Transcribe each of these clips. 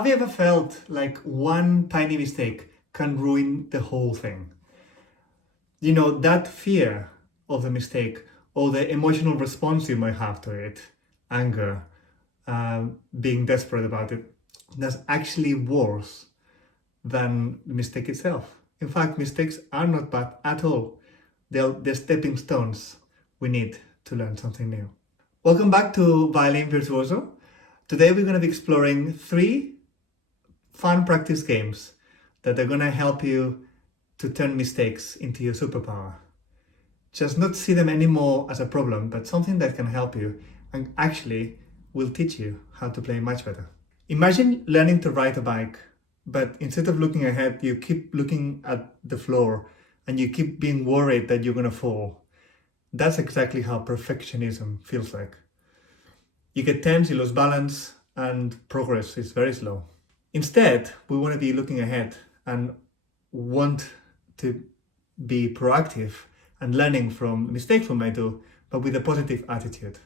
Have you ever felt like one tiny mistake can ruin the whole thing? You know, that fear of the mistake or the emotional response you might have to it, anger, being desperate about it, that's actually worse than the mistake itself. In fact, mistakes are not bad at all. They're stepping stones we need to learn something new. Welcome back to Violin Virtuoso. Today we're going to be exploring 3 fun practice games that are going to help you to turn mistakes into your superpower. Just not see them anymore as a problem, but something that can help you and actually will teach you how to play much better. Imagine learning to ride a bike, but instead of looking ahead, you keep looking at the floor and you keep being worried that you're going to fall. That's exactly how perfectionism feels like. You get tense, you lose balance, and progress is very slow. Instead, we want to be looking ahead and want to be proactive and learning from mistakes we may do, but with a positive attitude.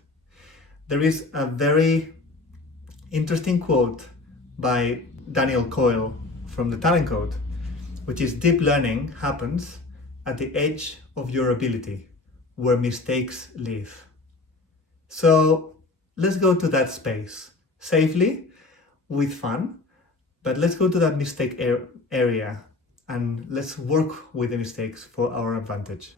There is a very interesting quote by Daniel Coyle from the Talent Code, which is deep learning happens at the edge of your ability, where mistakes live. So let's go to that space safely, with fun, but let's go to that mistake area and let's work with the mistakes for our advantage.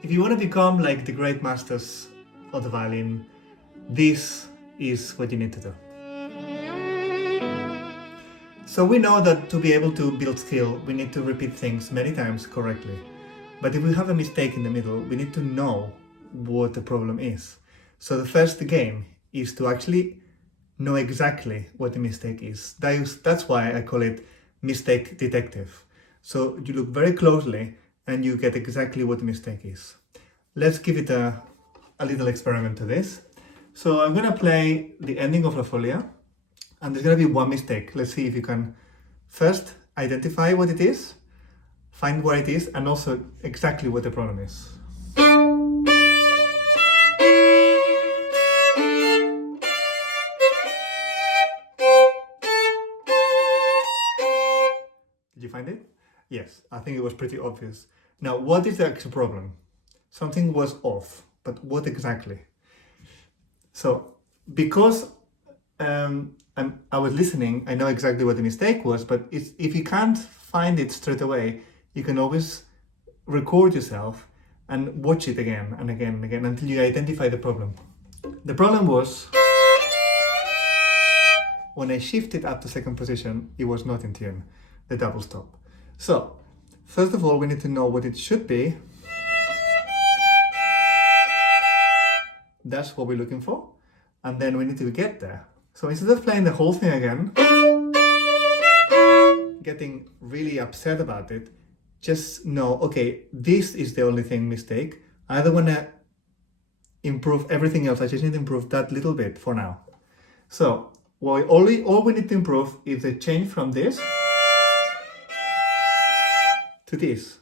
If you want to become like the great masters of the violin, this is what you need to do. So we know that to be able to build skill, we need to repeat things many times correctly. But if we have a mistake in the middle, we need to know what the problem is. So the first game is to actually know exactly what the mistake is. That's why I call it mistake detective. So you look very closely and you get exactly what the mistake is. Let's give it a little experiment to this. So I'm gonna play the ending of La Folia, and there's gonna be one mistake. Let's see if you can first identify what it is, find where it is, and also exactly what the problem is. Did you find it? Yes, I think it was pretty obvious. Now, what is the actual problem? Something was off, but what exactly? So, because I was listening, I know exactly what the mistake was, but if you can't find it straight away, you can always record yourself and watch it again and again and again until you identify the problem. The problem was when I shifted up to second position, it was not in tune, the double stop. So, first of all, we need to know what it should be. That's what we're looking for. And then we need to get there. So instead of playing the whole thing again, getting really upset about it, just know, okay, this is the only thing mistake. I don't want to improve everything else. I just need to improve that little bit for now. So all we need to improve is the change from this to this.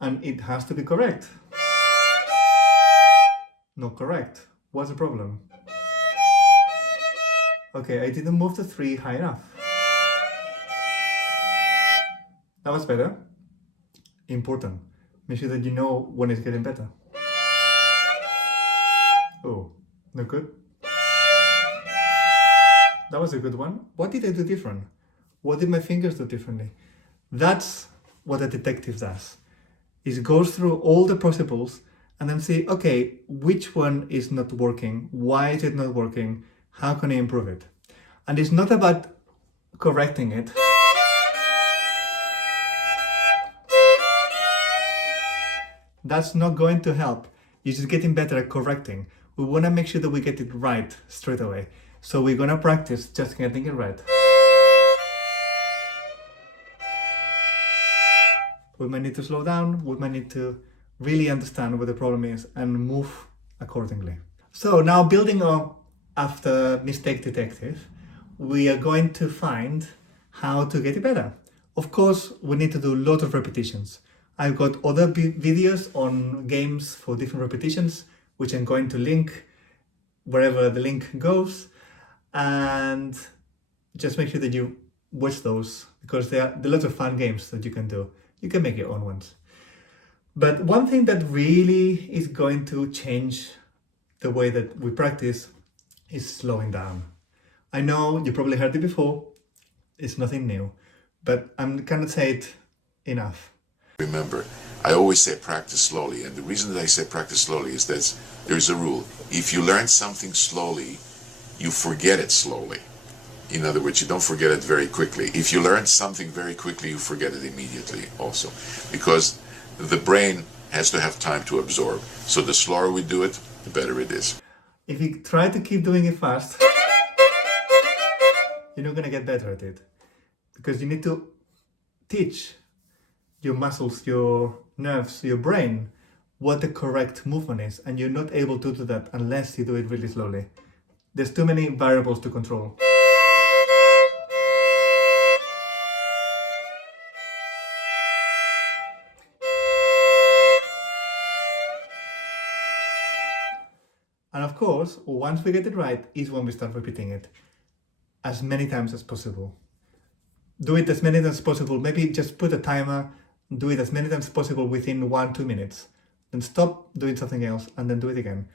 And it has to be correct. Not correct. What's the problem? Okay, I didn't move the 3 high enough. That was better. Important. Make sure that you know when it's getting better. Oh, not good. That was a good one. What did I do different? What did my fingers do differently? That's what a detective does. It goes through all the possibles and then see, okay, which one is not working? Why is it not working? How can I improve it? And it's not about correcting it. That's not going to help. You're just getting better at correcting. We want to make sure that we get it right straight away. So we're going to practice just getting it right. We might need to slow down. We might need to really understand what the problem is and move accordingly. So now building up after mistake detective, we are going to find how to get it better. Of course, we need to do a lot of repetitions. I've got other videos on games for different repetitions, which I'm going to link wherever the link goes. And just make sure that you watch those, because there are lots of fun games that you can do. You can make your own ones. But one thing that really is going to change the way that we practice is slowing down. I know you probably heard it before, it's nothing new, but I'm gonna say it enough. Remember, I always say practice slowly, and the reason that I say practice slowly is that there's a rule. If you learn something slowly, you forget it slowly. In other words, you don't forget it very quickly. If you learn something very quickly, you forget it immediately also, because the brain has to have time to absorb. So the slower we do it, the better it is. If you try to keep doing it fast, you're not gonna get better at it, because you need to teach your muscles, your nerves, your brain what the correct movement is, and you're not able to do that unless you do it really slowly. There's too many variables to control. And of course, once we get it right is when we start repeating it as many times as possible. Do it as many times as possible. Maybe just put a timer, do it as many times as possible within 1-2 minutes. Then stop doing something else and then do it again.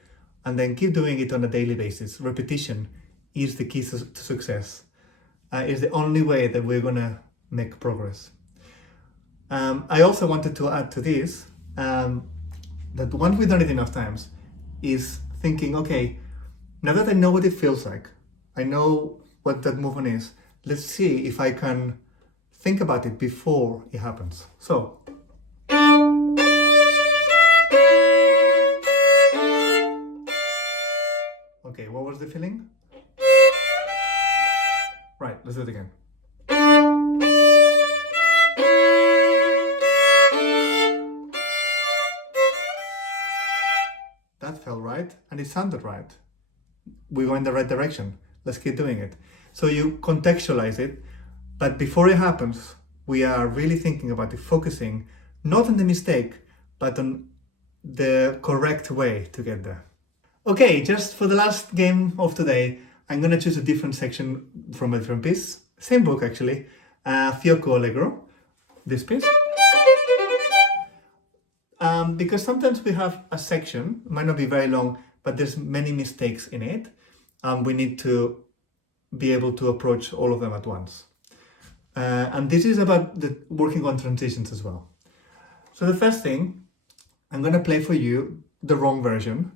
And then keep doing it on a daily basis. Repetition is the key to success. It's the only way that we're gonna make progress. I also wanted to add to this, that once we've done it enough times, is thinking, okay, now that I know what it feels like, I know what that movement is, let's see if I can think about it before it happens. So, okay, what was the feeling? Right, let's do it again. That felt right, and it sounded right. We went in the right direction. Let's keep doing it. So you contextualize it, but before it happens, we are really thinking about it, focusing not on the mistake, but on the correct way to get there. Okay, just for the last game of today, I'm gonna choose a different section from a different piece. Same book actually, Fiocco Allegro, this piece. Because sometimes we have a section, it might not be very long, but there's many mistakes in it. We need to be able to approach all of them at once. And this is about working on transitions as well. So the first thing, I'm gonna play for you the wrong version,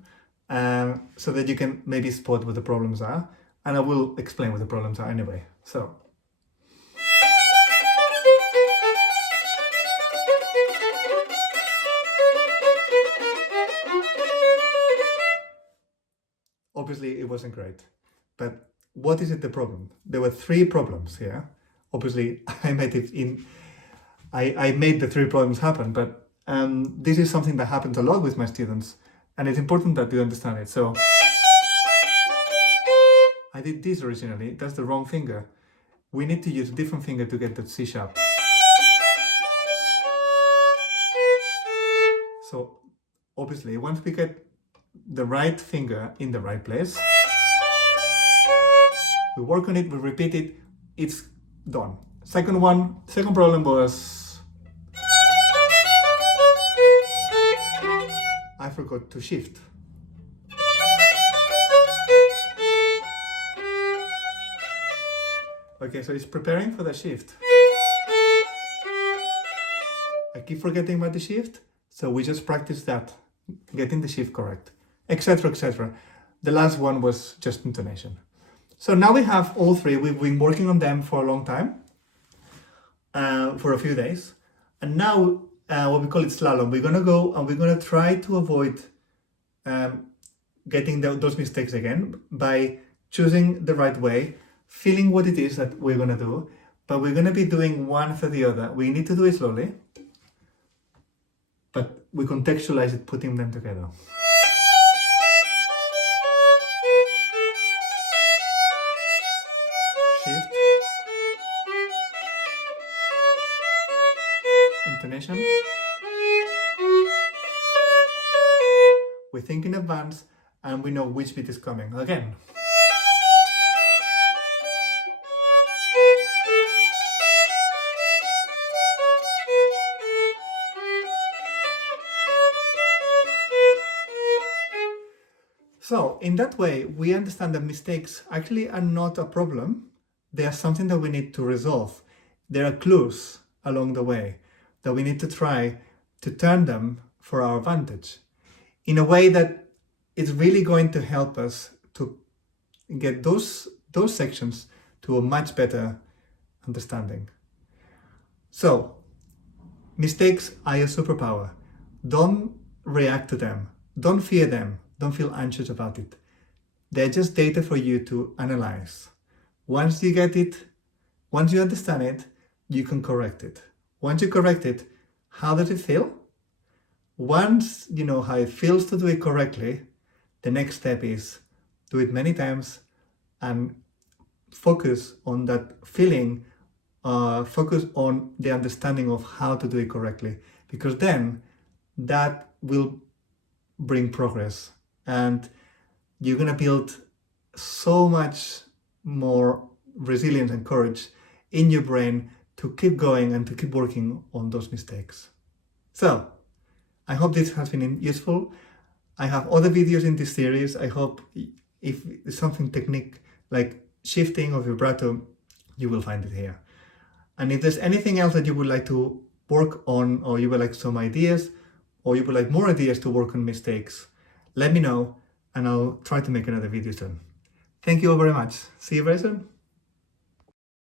so that you can maybe spot what the problems are, and I will explain what the problems are anyway. So. Obviously, it wasn't great, but what is the problem? There were 3 problems here. Obviously, I made the 3 problems happen, but this is something that happens a lot with my students, and it's important that you understand it. So, I did this originally, that's the wrong finger. We need to use a different finger to get that C sharp. So, obviously, once we get the right finger in the right place, we work on it, we repeat it, it's done. Second problem was I forgot to shift. Okay, so it's preparing for the shift. I keep forgetting about the shift, so we just practice that, getting the shift correct, etc., etc. The last one was just intonation. So now we have all 3. We've been working on them for a long time, for a few days. And now, what we call it slalom, we're gonna go and we're gonna try to avoid getting those mistakes again by choosing the right way, feeling what it is that we're gonna do, but we're gonna be doing one after the other. We need to do it slowly, but we contextualize it, putting them together. shift, intonation. We think in advance and we know which beat is coming. Again. So, in that way, we understand that mistakes actually are not a problem. They are something that we need to resolve. There are clues along the way that we need to try to turn them for our advantage in a way that is really going to help us to get those sections to a much better understanding. So, mistakes are your superpower. Don't react to them. Don't fear them. Don't feel anxious about it. They're just data for you to analyze. Once you get it, once you understand it, you can correct it. Once you correct it, how does it feel? Once you know how it feels to do it correctly, the next step is do it many times and focus on that feeling, focus on the understanding of how to do it correctly, because then that will bring progress and you're going to build so much more resilience and courage in your brain to keep going and to keep working on those mistakes. So, I hope this has been useful. I have other videos in this series. I hope if it's something technique like shifting or vibrato, you will find it here. And if there's anything else that you would like to work on, or you would like some ideas, or you would like more ideas to work on mistakes, let me know and I'll try to make another video soon. Thank you all very much. See you very soon.